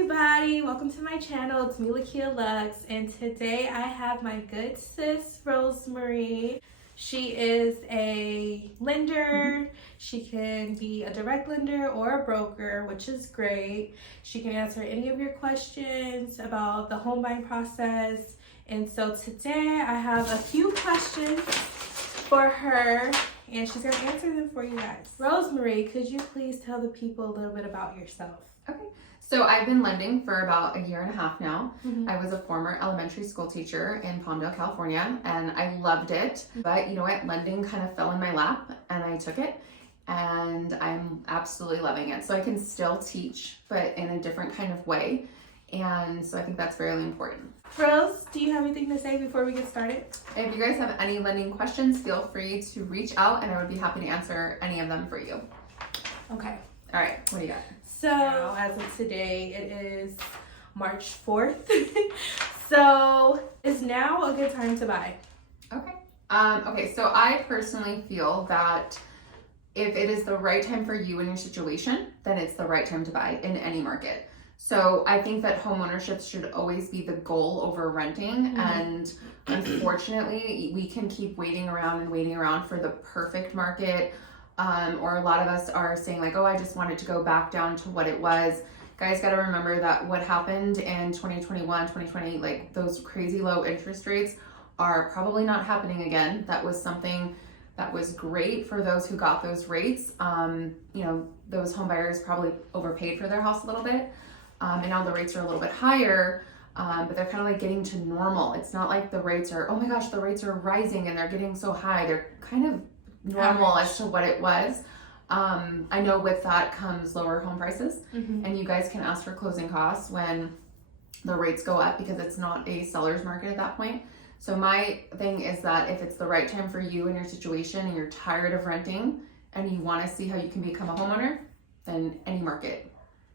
everybody, welcome to my channel. It's me, Lakia Lux, and today I have my good sis Rosemary. She is a lender. She can be a direct lender or a broker, which is great. She can answer any of your questions about the home buying process. And so today I have a few questions for her, and she's gonna answer them for you guys. Rosemary, could you please tell the people a little bit about yourself? Okay, so I've been lending for about a year and a half now. Mhm. I was a former elementary school teacher in Palmdale, California, and I loved it. But you know what? Lending kind of fell in my lap and I took it, and I'm absolutely loving it. So I can still teach, but in a different kind of way. And so I think that's really important. Rose, do you have anything to say before we get started? If you guys have any lending questions, feel free to reach out and I would be happy to answer any of them for you. Okay. All right, what do you got? So as of today, it is March 4th. So is now a good time to buy? Okay. Okay, so I personally feel that if it is the right time for you and your situation, then it's the right time to buy in any market. So I think that home ownership should always be the goal over renting. And unfortunately, we can keep waiting around for the perfect market. Or a lot of us are saying like, oh, I just want it to go back down to what it was. Guys got to remember that what happened in 2021, 2020, like those crazy low interest rates are probably not happening again. That was something that was great for those who got those rates. You know, those home buyers probably overpaid for their house a little bit. And now the rates are a little bit higher, but they're kind of like getting to normal. It's not like the rates are, oh my gosh, the rates are rising and they're getting so high. They're kind of normal as to what it was. I know with that comes lower home prices, and you guys can ask for closing costs when the rates go up because it's not a seller's market at that point. So my thing is that if it's the right time for you and your situation and you're tired of renting and you want to see how you can become a homeowner, then any market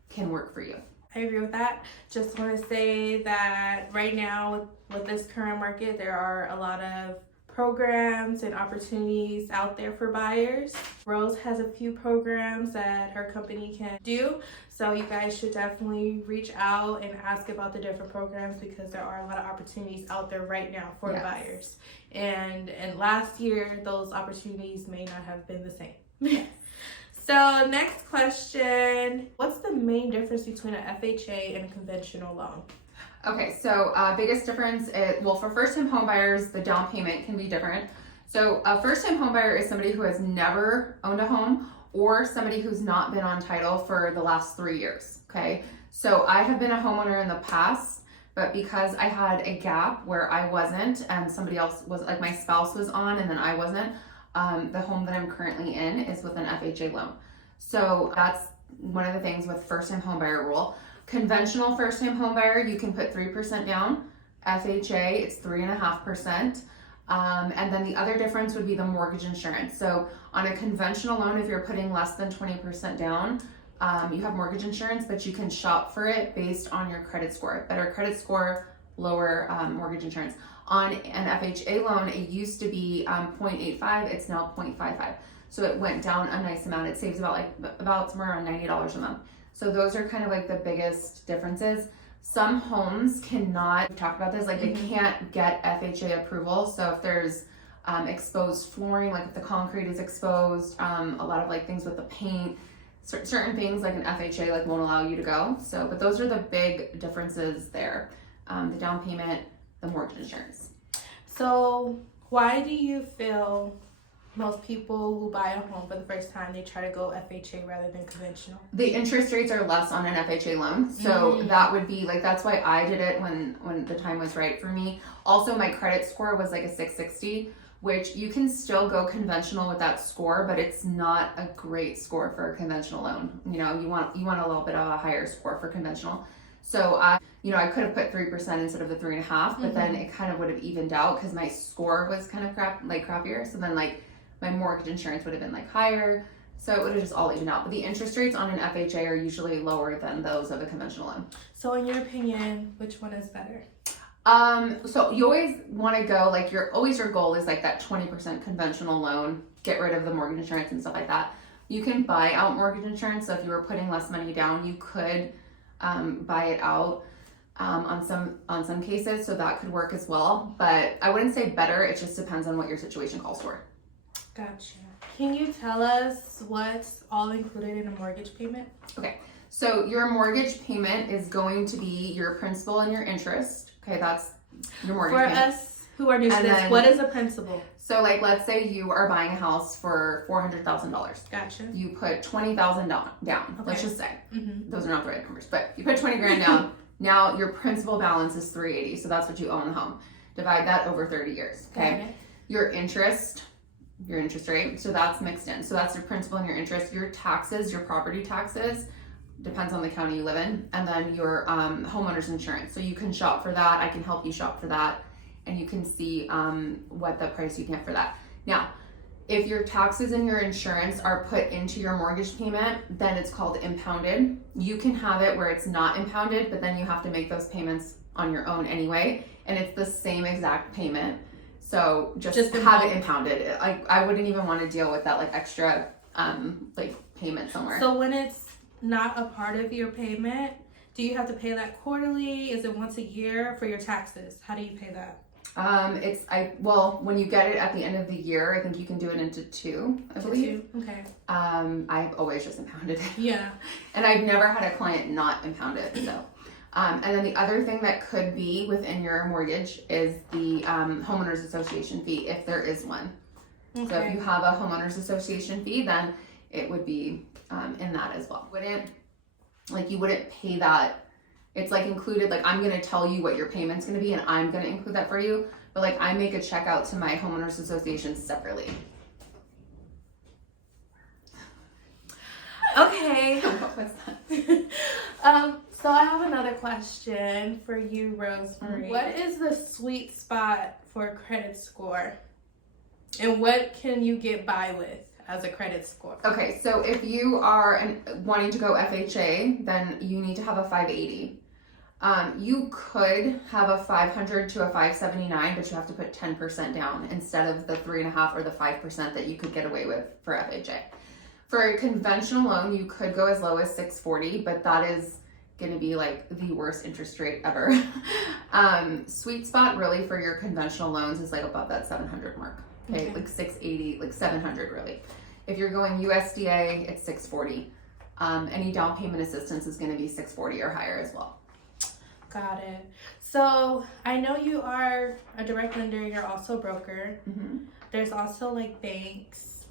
can work for you. I agree with that. Just want to say that right now with this current market, there are a lot of programs and opportunities out there for buyers. Rose has a few programs that her company can do, so you guys should definitely reach out and ask about the different programs because there are a lot of opportunities out there right now for buyers. And last year, those opportunities may not have been the same. Yes. So next question, what's the main difference between an FHA and a conventional loan? Okay, so biggest difference is, well, for first-time home buyers, the down payment can be different. So a first-time home buyer is somebody who has never owned a home or somebody who's not been on title for the last 3 years, okay? So I have been a homeowner in the past, but because I had a gap where I wasn't and somebody else was, like my spouse was on and then I wasn't, the home that I'm currently in is with an FHA loan. So that's one of the things with first-time home buyer rule. Conventional first-time home buyer, you can put 3% down. FHA, it's 3.5%. And then the other difference would be the mortgage insurance. So on a conventional loan, if you're putting less than 20% down, you have mortgage insurance, but you can shop for it based on your credit score. Better credit score, lower mortgage insurance. On an FHA loan, it used to be 0.85, it's now 0.55. So it went down a nice amount. It saves about somewhere around $90 a month. So those are kind of like the biggest differences. Some homes cannot, we talked about this, like they can't get FHA approval. So if there's exposed flooring, like if the concrete is exposed, a lot of like things with the paint, certain things like an FHA like won't allow you to go. So, but those are the big differences there. The down payment, the mortgage insurance. So why do you feel most people who buy a home for the first time, they try to go FHA rather than conventional? The interest rates are less on an FHA loan. So that would be like, that's why I did it when the time was right for me. Also, my credit score was like a 660, which you can still go conventional with that score, but it's not a great score for a conventional loan. You know, you want a little bit of a higher score for conventional. So I could have put 3% instead of the 3.5, but then it kind of would have evened out because my score was kind of crappier. So then like my mortgage insurance would have been like higher. So it would have just all evened out. But the interest rates on an FHA are usually lower than those of a conventional loan. So in your opinion, which one is better? So you always want to go, like your goal is like that 20% conventional loan, get rid of the mortgage insurance and stuff like that. You can buy out mortgage insurance. So if you were putting less money down, you could buy it out on some cases, so that could work as well. But I wouldn't say better. It just depends on what your situation calls for. Gotcha. Can you tell us what's all included in a mortgage payment? Okay, so your mortgage payment is going to be your principal and your interest. Okay, that's your mortgage For payment. us who are new to this, what is a principal? So like, let's say you are buying a house for $400,000. Gotcha. You put $20,000 down. Okay. Let's just say Mm-hmm. those are not the right numbers, but you put 20 grand down. Now your principal balance is 380, so that's what you owe on the home. Divide that over 30 years. Okay. Your interest rate, so that's mixed in. So that's your principal and your interest. Your taxes, your property taxes, depends on the county you live in, and then your homeowner's insurance. So you can shop for that. I can help you shop for that, and you can see what the price you can get for that. Now, if your taxes and your insurance are put into your mortgage payment, then it's called impounded. You can have it where it's not impounded, but then you have to make those payments on your own anyway, and it's the same exact payment. So just have it impounded. I wouldn't even want to deal with that like extra like payment somewhere. So when it's not a part of your payment, do you have to pay that quarterly? Is it once a year for your taxes? How do you pay that? When you get it at the end of the year, I think you can do it into two, I believe. Okay. I've always just impounded it. Yeah. And I've never had a client not impound it, so. And then the other thing that could be within your mortgage is the homeowners association fee, if there is one. Okay. So if you have a homeowners association fee, then it would be in that as well. You wouldn't pay that. It's like included, like I'm gonna tell you what your payment's gonna be and I'm gonna include that for you. But like I make a check out to my homeowners association separately. Okay. What's that? So I have another question for you, Rosemary. What is the sweet spot for a credit score? And what can you get by with as a credit score? Okay, so if you are wanting to go FHA, then you need to have a 580. You could have a 500 to a 579, but you have to put 10% down instead of the 3.5% or the 5% that you could get away with for FHA. For a conventional loan, you could go as low as 640, but that is going to be like the worst interest rate ever. Sweet spot really for your conventional loans is like above that 700 mark. Okay, like 680, like 700 really. If you're going USDA, it's 640. Any down payment assistance is going to be 640 or higher as well. Got it. So I know you are a direct lender. You're also a broker. Mm-hmm. There's also like banks.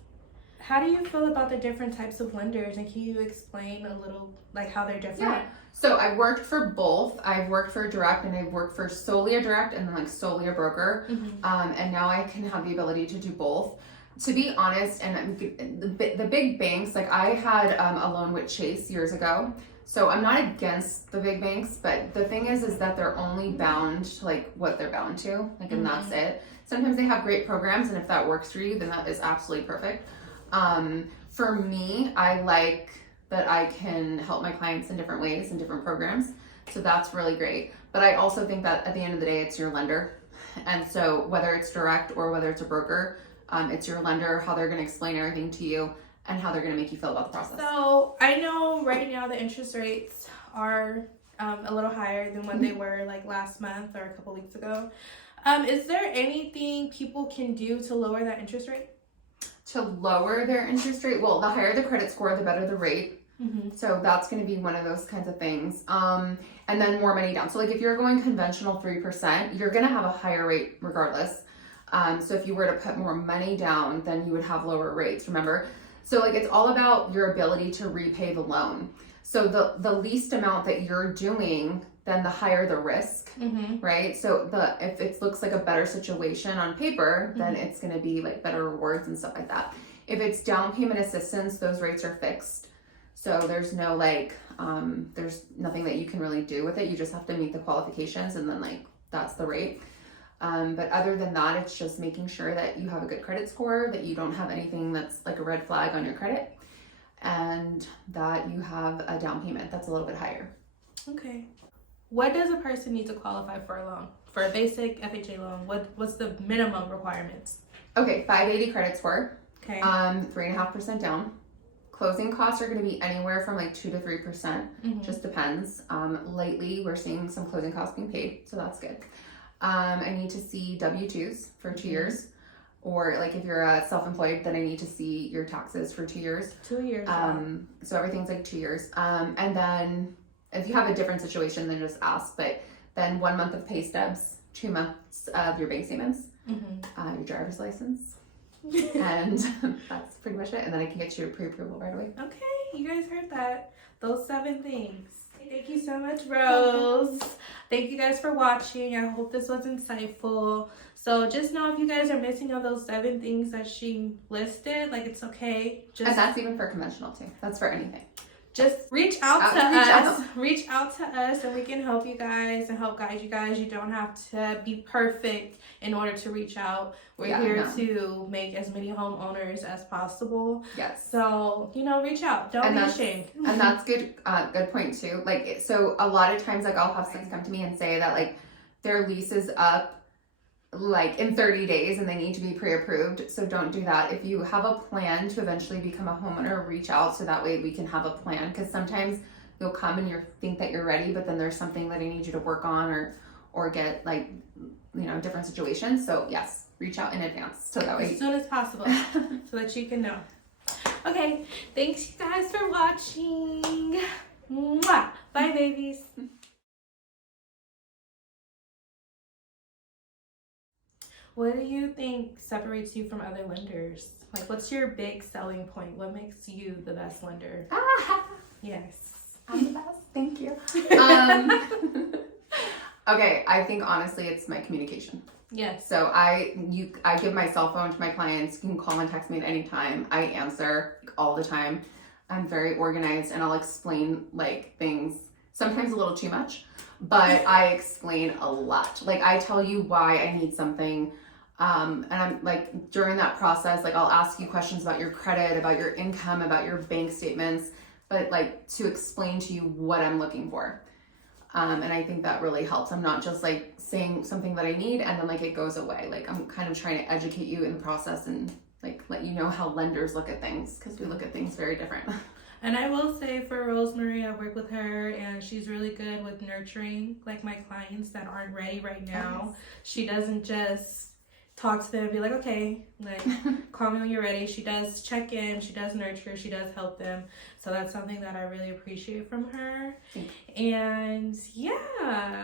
How do you feel about the different types of lenders, and can you explain a little like how they're different? Yeah. So I've worked for both. I've worked for direct and I've worked for solely a direct and then like solely a broker. Mm-hmm. And now I can have the ability to do both. To be honest, and the big banks, like I had a loan with Chase years ago. So I'm not against the big banks, but the thing is that they're only bound to like what they're bound to, like, and that's it. Sometimes they have great programs, and if that works for you, then that is absolutely perfect. For me, I like that I can help my clients in different ways and different programs. So that's really great. But I also think that at the end of the day, it's your lender. And so whether it's direct or whether it's a broker, it's your lender, how they're going to explain everything to you and how they're going to make you feel about the process. So I know right now the interest rates are a little higher than what they were like last month or a couple weeks ago. Is there anything people can do to lower that interest rate? To lower their interest rate, well, the higher the credit score, the better the rate. Mm-hmm. So that's going to be one of those kinds of things. And then more money down. So like if you're going conventional 3%, you're going to have a higher rate regardless. So if you were to put more money down, then you would have lower rates, remember? So like it's all about your ability to repay the loan. So the least amount that you're doing, then the higher the risk, right? So if it looks like a better situation on paper, then it's going to be like better rewards and stuff like that. If it's down payment assistance, those rates are fixed. So there's no there's nothing that you can really do with it. You just have to meet the qualifications and then like that's the rate. But other than that, it's just making sure that you have a good credit score, that you don't have anything that's like a red flag on your credit, and that you have a down payment that's a little bit higher. Okay. What does a person need to qualify for a loan? For a basic FHA loan, what's the minimum requirements? Okay, 580 credit score. Okay. 3.5% down. closing costs are going to be anywhere from like 2 to 3%. Just depends. Lately, we're seeing some closing costs being paid, so that's good. I need to see W-2s for 2 years. Or like if you're self-employed, then I need to see your taxes for 2 years. 2 years. So everything's like 2 years. And then if you have a different situation, then just ask. But then 1 month of pay stubs, 2 months of your bank statements, your driver's license, and that's pretty much it. And then I can get you a pre-approval right away. Okay, you guys heard that. Those 7 things. Thank you so much, Rose. Thank you guys for watching. I hope this was insightful. So just know if you guys are missing on those 7 things that she listed, like it's okay. And that's even for conventional too. That's for anything. Just reach out to us. Reach out to us and we can help you guys and help guide you guys. You don't have to be perfect in order to reach out. We're here to make as many homeowners as possible. Yes. So, reach out. Don't be ashamed. And that's good point too. Like, so a lot of times, like I'll have someone come to me and say that like their lease is up like in 30 days and they need to be pre-approved. So don't do that. If you have a plan to eventually become a homeowner, reach out so that way we can have a plan, because sometimes you'll come and you think that you're ready, but then there's something that I need you to work on or get like different situations. So yes, reach out in advance so that way as soon as possible so that you can know. Okay, thanks you guys for watching. Mwah. Bye babies. What do you think separates you from other lenders? Like, what's your big selling point? What makes you the best lender? Yes. I'm the best. Thank you. Okay, I think honestly it's my communication. Yes. So I give my cell phone to my clients. You can call and text me at any time. I answer all the time. I'm very organized and I'll explain like things, sometimes a little too much, but I explain a lot. Like I tell you why I need something. And I'm like, during that process, like I'll ask you questions about your credit, about your income, about your bank statements, but like to explain to you what I'm looking for. And I think that really helps. I'm not just like saying something that I need and then like it goes away. Like I'm kind of trying to educate you in the process and like let you know how lenders look at things, because we look at things very different. And I will say for Rosemary, I work with her and she's really good with nurturing like my clients that aren't ready right now. Yes. She doesn't just talk to them and be like, okay, like call me when you're ready. She does check in, she does nurture, she does help them. So that's something that I really appreciate from her. And yeah.